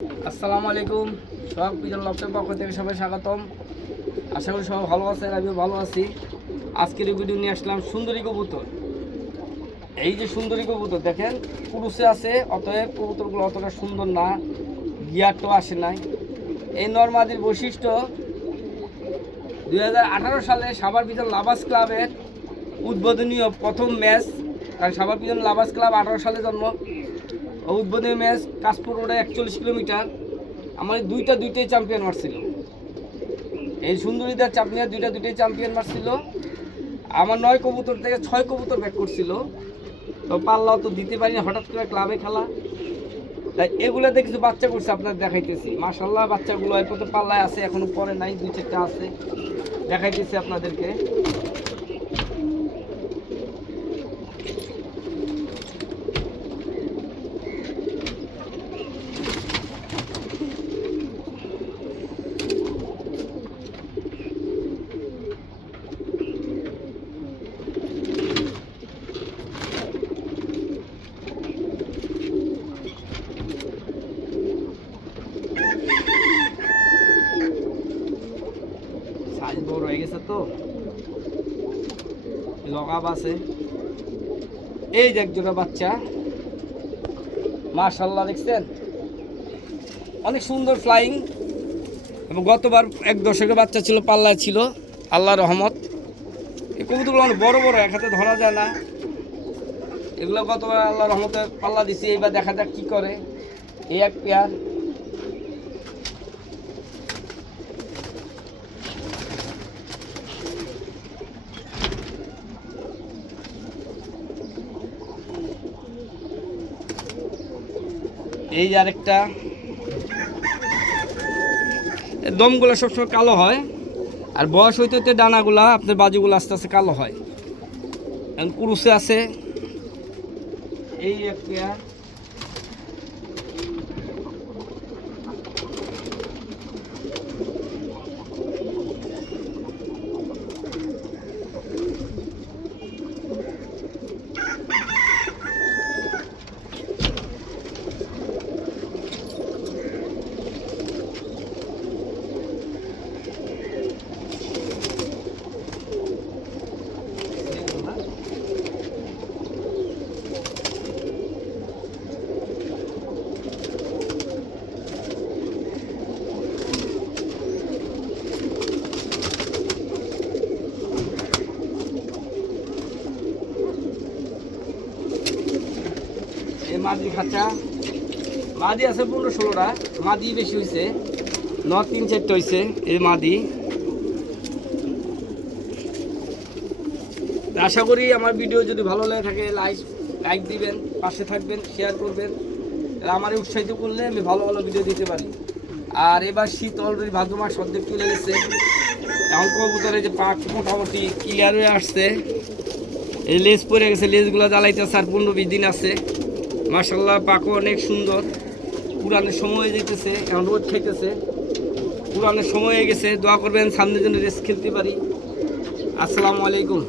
আসসালামু আলাইকুম। সব পিজন লফটের পক্ষ থেকে সবাই স্বাগতম। আশা করি সবাই ভালো আছেন, আমিও ভালো আছি। আজকের ভিডিও নিয়ে আসলাম সুন্দরী কবুতর। এই যে সুন্দরী কবুতর দেখেন পুরুষে আছে, অতএব কবুতরগুলো অতটা সুন্দর না, গিয়ারটাও আসে নাই। এই নরমাদির বৈশিষ্ট্য 2018 সালে সাভার পিজন লাভার্স ক্লাবের উদ্বোধনীয় প্রথম ম্যাচ, কারণ সাভার পিজন লাভার্স ক্লাব 18 সালে জন্ম। উদ্বোধনী ম্যাচ কাশপুর রোডে 41 কিলোমিটার। আমার দুইটাই চ্যাম্পিয়ন মারছিল। এই সুন্দরীদের চাপনিয়া দুইটাই চ্যাম্পিয়ন মারছিল। আমার 9 কবুতর থেকে 6 কবুতর ব্যাক করছিল, তো পাল্লাও তো দিতে পারিনি, হঠাৎ করে ক্লাবে খেলা। তাই এগুলোতে কিছু বাচ্চা করছে, আপনার দেখাইতেছি। মাশাল্লাহ বাচ্চাগুলো এরপর তো পাল্লায় আছে, এখনো পরে নাই, 2-4টা আছে, দেখাইতেছি আপনাদেরকে। সাইজ বড় হয়ে গেছে তো, লগাব আছে। এই যে একজোড়া বাচ্চা, মাশাল্লাহ দেখছেন, অনেক সুন্দর ফ্লাইং। এবং গতবার 1 দশকের বাচ্চা ছিল, পাল্লায় ছিল, আল্লাহর রহমত। এই কবুতরগুলো অনেক বড় বড়, এক হাতে ধরা যায় না। এগুলো গতবার আল্লাহর রহমতে পাল্লা দিছি, এইবার দেখা যাক কি করে। এই এক পেয়ার। এই যে আরেকটা। দমগুলো সবসময় কালো হয়, আর বয়স হইতে হইতে ডানাগুলা আপনার বাজুগুলো আস্তে আস্তে কালো হয়। এখন পুরুষে আছে এই এক পেয়ার। এই মাদি খাঁচা, মাদি আছে 15-16টা, মাদি বেশি হয়েছে, 3-4টা হয়েছে এই মাদি। আশা করি আমার ভিডিও যদি ভালো লাগে থাকে লাইক দিবেন, পাশে থাকবেন, শেয়ার করবেন। আমার উৎসাহিত করলে আমি ভালো ভালো ভিডিও দিতে পারি। আর এবার শীত অলরেডি ভাদ্র মাস অর্ধেক চলে গেছে। এখন কবুতরে যে পাক মোটামুটি ক্লিয়ার হয়ে আসছে। এই লেজ পরে গেছে, লেজগুলো জ্বালাইতেছে, আর 15-20 দিন আছে। মাশাল্লাহ পাকও অনেক সুন্দর। পুরানের সময় হয়ে যেতেছে, এখন রোদ খেতেছে, পুরানের সময় হয়ে গেছে। দোয়া করবেন সামনের জন্য রেস খেলতে পারি। আসসালামু আলাইকুম।